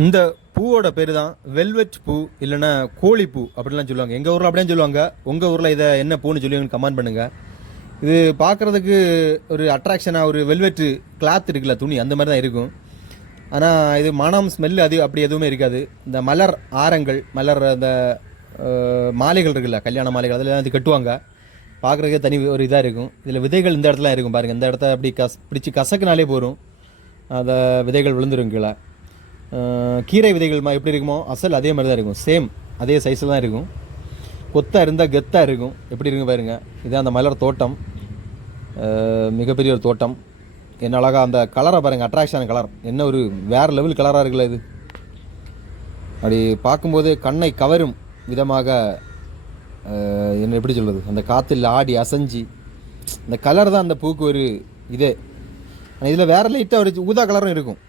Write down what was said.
இந்த பூவோட பேர் தான் வெல்வெட் பூ இல்லைன்னா கோழிப்பூ அப்படிலாம் சொல்லுவாங்க. எங்கள் ஊரில் அப்படியே சொல்லுவாங்க. உங்கள் ஊரில் இதை என்ன பூன்னு சொல்லி கமெண்ட் பண்ணுங்கள். இது பார்க்குறதுக்கு ஒரு அட்ராக்ஷனாக ஒரு வெல்வெட்டு கிளாத் இருக்குல்ல, துணி அந்த மாதிரி தான் இருக்கும். ஆனால் இது மனம் ஸ்மெல் அது அப்படி எதுவுமே இருக்காது. இந்த மலர் ஆரங்கள், மலர் அந்த மாலைகள் இருக்குல்ல, கல்யாண மாலைகள், அதில் இது கட்டுவாங்க. பார்க்குறதுக்கே தனி ஒரு இதாக இருக்கும். இதில் விதைகள் இந்த இடத்துல இருக்கும் பாருங்கள். இந்த இடத்த அப்படி பிடிச்சி கசக்குனாலே போகும், அதை விதைகள் விழுந்துரும் கீழே. கீரை விதைகள் எப்படி இருக்குமோ அசல் அதே மாதிரி தான் இருக்கும். சேம் அதே சைஸில் தான் இருக்கும். கொத்தாக இருந்தால் கெத்தாக இருக்கும். எப்படி இருக்கும் பாருங்கள். இதுதான் அந்த மலர் தோட்டம். மிகப்பெரிய ஒரு தோட்டம். என்ன அழகாக அந்த கலரை பாருங்கள், அட்ராக்ஷனான கலர். என்ன ஒரு வேறு லெவல் கலராக இருக்குல்ல இது. அப்படி பார்க்கும்போது கண்ணை கவரும் விதமாக என்ன எப்படி சொல்கிறது, அந்த காற்றுல ஆடி அசைஞ்சி அந்த கலர் தான் அந்த பூக்கு ஒரு இதே. ஆனால் இதில் வேறு லைட்டாக ஒரு ஊதா கலரும் இருக்கும்.